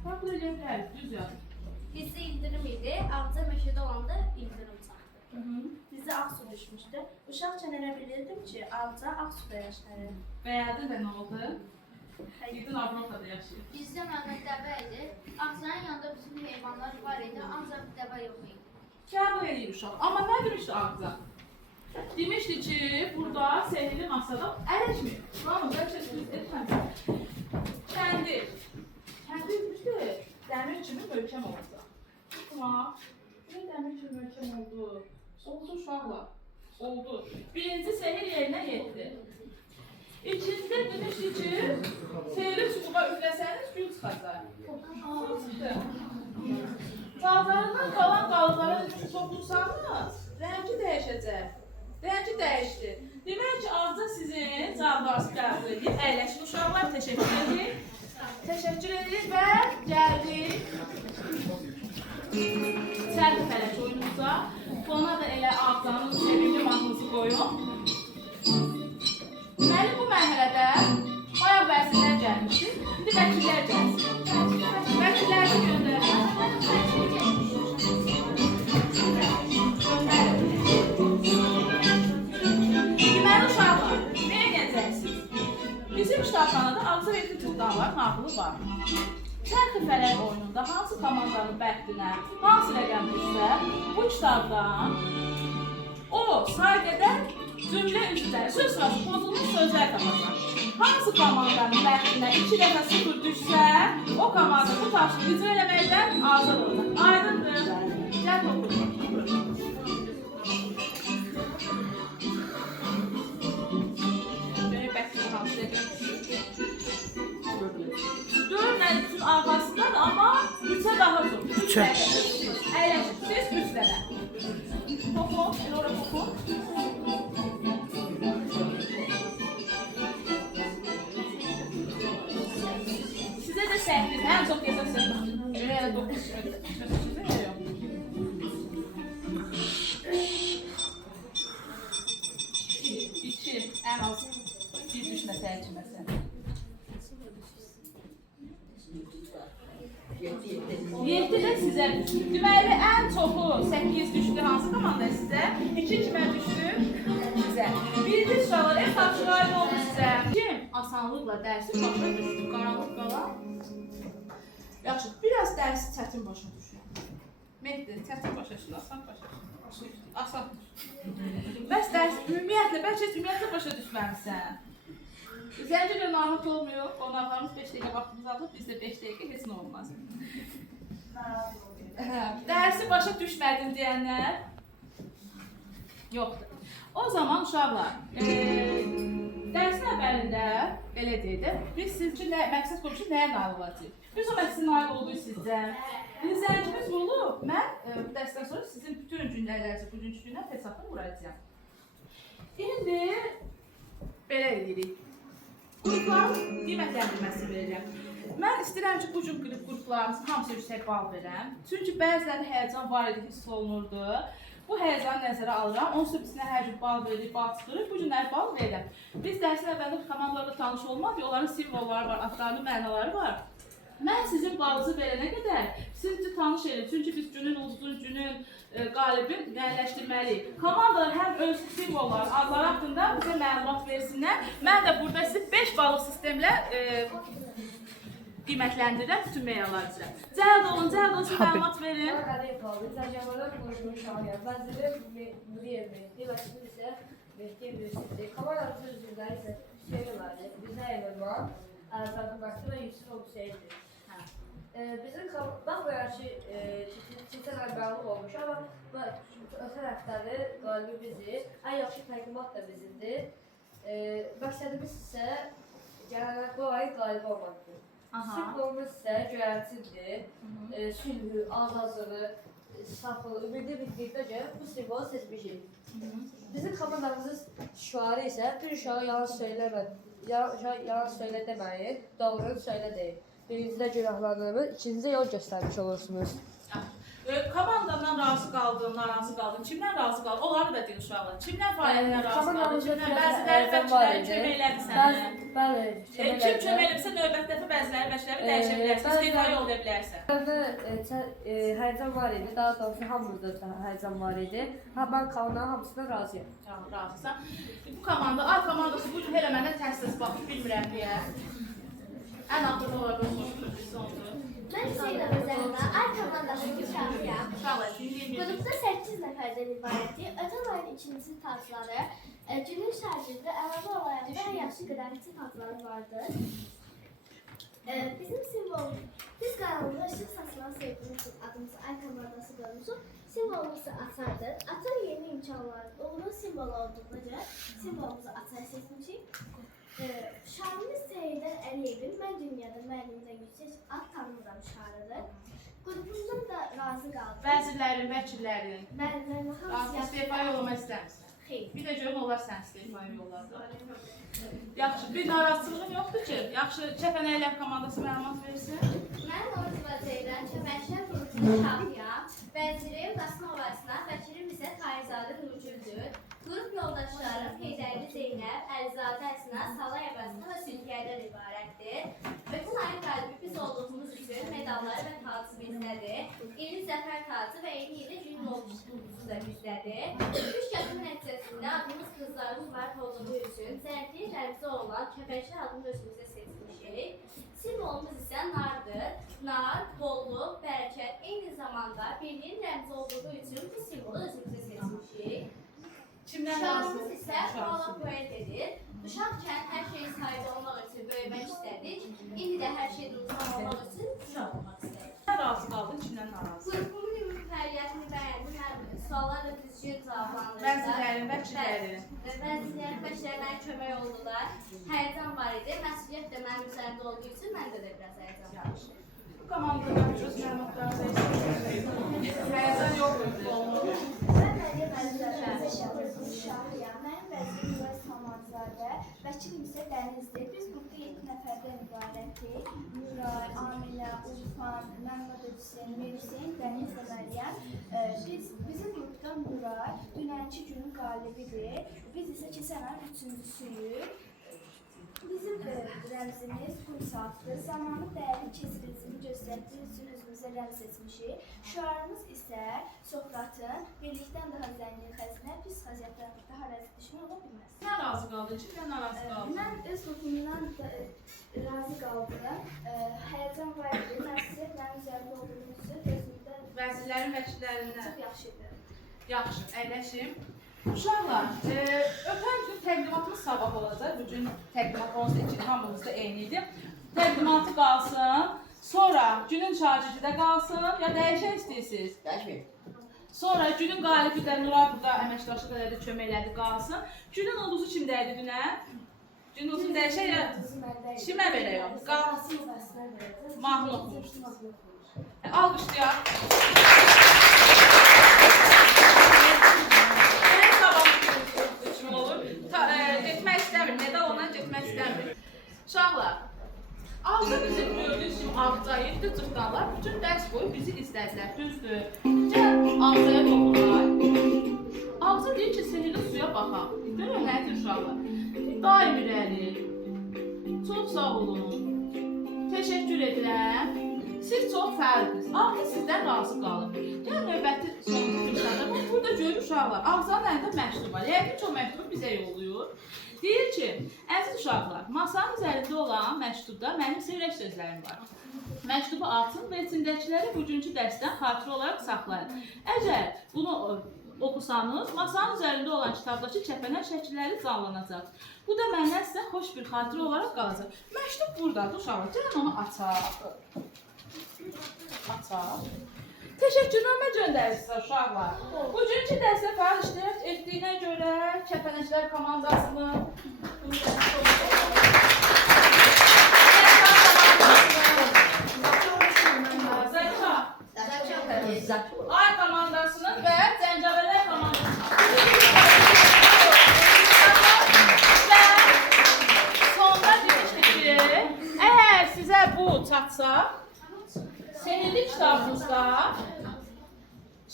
Qəbul edə bilərik, düz yazın. Bizi ildirim idi, ağza meşədə olanda ildirim çaxdı. Bizi ağ su düşmüşdü. Uşaqca nə bilirdim ki, ağca ağ suda yaşayır. Bəyərdin də nə oldu? Gidin Avropada yaşayır. Bizdə mənim dəvə idi. Ağcanın yanında bütün heyvanlar var idi, ancaq dəvə yox idi. Qəbul edir uşaq. Amma nə demişdi ağza? Demişdi ki, burada sehirli masada ərəşmir. Tamam, bəlkə düz etməmişdir. Kəndir. Kəndir demişdi, dəmir kimi möhkəm olacaq. Amma, ne dəmir kimi möhkəm oldu? Oldu uşaqlar. Oldu. Birinci sehir yerinə yetdi. İkincide demişdik ki, seyri çubuğa üfləsəniz gül çıxacaq. Çıxdı. Dağlarından qalan qalıqların toplusanız, rəngi dəyişəcək. Rəngi dəyişdi. Demək ki, azda sizin cavablarınızı qəbul edib, əyləşin uşaqlar, təşəkkür edin. Təşəkkür edin və gəldik. Çərq fələk oyunumuza. Ona da elə ağzanın sevinci mahnımızı qoyun. Mənim bu mərhələdə bayaq vəzirlər gəlmişdi. İndi vəkillər gəlsin. Vəkilləri göndərin. Deməli uşaqlar, nə edəcəksiniz? Bizim kitabxanada ağzı renkli cüzdan var, nağılı var. Çərxi fələk oyununda hansı komandanın bəxtinə, hansı rəqəm düşsə, bu kitabdan o sayqədən cümlə üstləri, söz sırası pozulmuş sözlər tapacaq. Hansı komandanın bəxtinə 2 dəfə 0 düşsə, o komanda bu tapşırığı icra eləməkdən azad olacaq. Aydındır. Gəl oxuyun. Böyle bəxtinə hansı rəqəm düşür? 4 üçün arxasındadır, amma 3'ə daha çox. 3'ə. Əyləşin, siz 3 dənə. Toxun, elə oraya toxun. Sizə də səhvdir, həm çox qəzək səhvdir. Elə 9 çıxır. İki, ən az bir düşməsə, əkilməsə. 7'də sizə düşdü. Deməli, ən çoxu 8 düşdü hansı komanda sizə? 2 kimə düşdü? Sizə. Birinci uşaqlar, ev tapşırığı ayrı oldu sizə. Kim asanlıqla dərsi başa düşdü? Qaranlıq qalan? Yaxşı, biraz dərsi çətin başa düşür. Mehdi, çətin başa düşür, asan başa düşür. Asan. Bəs dərs ümumiyyətlə, bəlkə ümumiyyətlə başa düşməlisən. Zəncə bir narahat olmuyor. Qonaqlarımız 5 dəqiqə vaxtımızı alıb, bizdə 5 dəqiqə heç nə olmaz. Dərsi başa düşmədim deyənlər yoxdur. O zaman uşaqlar, dərsin əvvəlində belə deyək, biz sizin məqsəd qoymuşuq nəyə nail olacaq? Biz o məqsədə nail olduq sizdən. Zəncimiz olub, mən bu dərsdən sonra sizin bütün cümlələrinizi bugünkü gündən hesabını vuracağam. İndi belə edirik. Qrupların qiymətləndirməsi verəcəm. Mən istəyirəm ki, bu cür qruplarımızın hamısı yüksək bal verəm. Çünki bəziləri həyəcan var idi, hiss olunurdu. Bu həyəcanı nəzərə alıram. Onun sürprisinə hər cür bal veririk, bal çıxırıq. Bu günlər bal verirəm. Biz dərsin əvvəldə komandalarla tanış olmaq, onların simvolları var, adlarının mənaları var. Mən sizin balınızı verənə qədər sizi tanış edin. Çünki biz günün uzun, günün qalibin müəyyənləşdirməliyik. Komandalar həm öz simvolları, adları haqqında bizə məlumat versinlər. Mən də burada sizi 5 balıq sistemlə qiymətləndirirəm bütün meyvələr üzrə. Cəld olun, siz məlumat verin. Təcrübələr qurulmuş şahiyyə. Vəzirə Müriyev Mehdi, vəkili isə Mehdi Mürsidi. Komandanın üzvləri isə Hüseyin Əməli, Bizə Elman, Ərzadın Bəxti və Yusuf Hüseyindir. Bizim baxmayaraq ki, çetin ərbəlıq olmuş, amma ötən həftədə qalibi bizi, ən yaxşı təqdimat da bizimdir. Məqsədimiz isə gələnə bu ayın qalibi olmaqdır. Simvolumuz isə göyərçindir, sülhü, azadlığı, saflığı, ümidi bildikdə bu simvolu seçmişik. Bizim komandamızın şüarı isə bir uşağı yalan söylə deməyin, doğrunu söylə deyil. Birincidə günahlarını, ikincidə yol göstərmiş olursunuz. Komandandan razı qaldın, narazı qaldın. Kimdən razı qaldın? Onları da deyin uşaqlar. Kimdən fəaliyyətindən razı qaldın? Kimdən bəziləri vəkilləri kömək elədi sənə? Bəli, Kim kömək eləmişsə növbəti dəfə bəziləri vəkilləri dəyişə bilərsən, istefaya yolla bilərsən. Həyəcan var idi, daha doğrusu hamımızda həyəcan var idi. Mən qalanların hamısından razıyam. Razısan. Bu komanda, A komandası bu gün hələ məndən təhsil baxış bilmirəm deyə. Ən axırda olaraq sondur. Mən Hüseyin Əməzəlində ay komandasının uşağıyam. Qrupda 8 nəfərdən ibarətdir. Ötən ayın ikinci tacları, günün şərqində əlavə olayanda ən yaxşı qıdarıcı tacları vardır. Bizim simvolumuz, biz qaranlıqda işıq saçılan sevgimiz üçün adımızı ay komandası qoymuşuq. Simvolumuz isə atardır. Atar yeni imkanlar, uğurun simvolu olduğuna görə simvolumuzu atar seçmişik. Şairimiz Seyyidər Əliyevin Mən Dünyada Müəllimdə Yüksək Ad Tanımıram şairidir. Qrupumuzdan da razı qaldı. Vəzirlərin, vəkillərin, Müəllimlərin hansı hamısı istefa yollamaq istəmirsən? Xeyr. Bir də görüm onlar sən istefa yollarlar. Yaxşı, bir narazılığın yoxdur ki, yaxşı Kəpənəklər komandası məlumat versin. Mən motivasiya edən Kəpənşər qrupunun şahıyam. Vəzirim Qasımovasına, vəkilim isə Tayizadə Nurgüldür. Qrup yoldaşlarım Heydərli Zeynəb, Əlizadə Əsna, Salay Əbəsna və Sülkərdən ibarətdir. Bütün ayın qalibi biz olduğumuz üçün medalları və tacı bizdədir. İlin zəfər tacı və eyni ilə gün yolculuğumuzu da bizdədir. Üç gəzim nəticəsində adımız qızlarımız var olduğu üçün zərfiyə rəmzi olan Kəpənşər adını özümüzə seçmişik. Simvolumuz isə nardır. Nar, bolluk, bərəkət, eyni zamanda birliyin rəmzi olduğu üçün bu simvolu özümüzə seçmişik. Uşağımız isə Vala poet edir. Uşaqkən hər şeyin sahibi olmaq üçün böyümək istədik. İndi də hər şeydən uzaq olmaq üçün uşaq olmaq istədik. Sən razı qaldın, kimdən narazı? Qrupumun ümumi fəaliyyətini bəyəndim. Hər suallar da düzgün cavablandırdılar. Vəzirlərin, vəkillərin. Vəzirlərin, vəkillərin mənə kömək oldular. Həyəcan var idi. Məsuliyyət də mənim üzərimdə olduğu üçün məndə də biraz həyəcan var. Bu komandadan öz məlumatlarınızı istəyirəm. Həyəcan yoxdur. Mən Məryəm Əlizadə şahıyam. Mənim vəzirim Müvəz Hamadzadə, vəkilim isə Dənizdir. Biz qrupda 7 nəfərdən ibarətdik. Nuray, Aminə, Urfan, Məmməd Hüseyn, Mehriseyn, Dəniz və Məryəm. Bizim qrupda Nuray dünənki günün qalibidir. Biz isə keçən ayın 3-cüsüyük. Bizim rəmzimiz qum saatdır. Zamanı dəyərli keçirilsini göstərdiyi üçün özümüzə rəmz seçmişik. Şüarımız isə Sokratın birlikdən daha zəngin xəzinə, biz xəziyyətdən daha rəzq düşmə ola bilməz. Sən razı qaldın, kimdən narazı qaldın? Mən öz qrupumdan razı qaldım. Həyəcan var idi. Məsuliyyət mənim üzərimdə olduğu üçün özümdə Vəzirlərin, vəkillərindən. çox yaxşıdır. Yaxşı, əyləşim. Uşaqlar, ötən gün təqdimatımız sabah olacaq. Bugün təqdimat 18 hamımızda eyni idi. Təqdimatı qalsın, sonra günün şagirdi də qalsın, ya dəyişək istəyirsiniz? Dəyişməyin. Sonra günün qalibi də Nuray burada əməkdaşlıq elədi, kömək elədi, qalsın. Günün ulduzu kimdəydi dünən? Günün ulduzu dəyişək ya? Kimə verəyəm? Mahnı oxumuşdur. Alqışlayaq. Getmək istəmir, medal ondan getmək istəmir. Uşaqlar, ağzı bizi gördüyünüz kimi ağcayıbdır, cırtdanlar. Bütün dərs boyu bizi izlədilər, düzdür. Gəl ağzaya dokunlar. Ağzı deyir ki, sehirli suya baxaq. Görür, nədir uşaqlar? Daim irəli. Çox sağ olun. Təşəkkür edirəm. Siz çox fəaldiniz. Artıq sizdən razı qalın. Gəl növbəti sonuncu kurslarda. Burada görür uşaqlar, ağzının əlində məktub var. Yəqin ki, o məktubu bizə yollayır. Deyir ki, əziz uşaqlar, masanın üzərində olan məktubda mənim sevirək sözlərim var. Məktubu atın və içindəkiləri bugünkü dərsdən xatirə olaraq saxlayın. Əgər bunu oxusanız, masanın üzərində olan kitabdakı kəpənək şəkilləri canlanacaq. Bu da məndən sizə xoş bir xatirə olaraq qalacaq. Məktub buradadır uşaqlar. Gəlin onu açaq. Açaq. Təşəkkürnamə göndərirsiniz uşaqlar. Bugünkü dərsdə fəal iştirak etdiyinə görə Kəpənəklər komandasının Ay komandasının və Zəncəbələr komandasının və sonda demişdik ki, əgər sizə bu çatsa, sehrli kitabınızda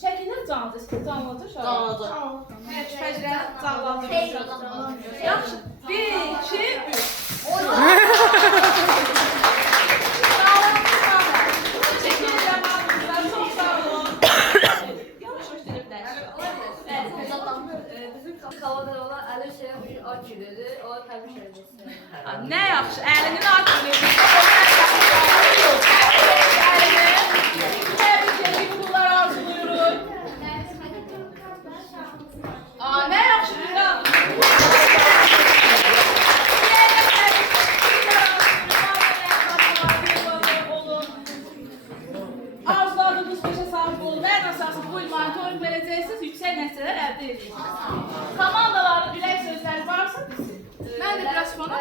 şəkillər canlanacaq uşaqlar. Şəkillər canlandıracaq. Yaxşı, 1, 2, 3. Komandada olan Əli Hüseyin bugün ad günüdür. Ona təbrik edirəm. Nə yaxşı, əlinin ad günüdür. Təbrik edir, bunlar arzuluyuruz. Nə yaxşı, güzel. Arzuladığınız peşə sahib olun və ən əsası bu il monitoring verəcəksiniz, yüksək nəticələr əldə edirsiniz. Komandaların ürək sözləri varsa desin. Mən də biraz sonra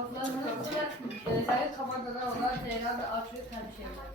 Altılar, bu da, senin komandada olan Ceylan ve Akşenet hemşehriler.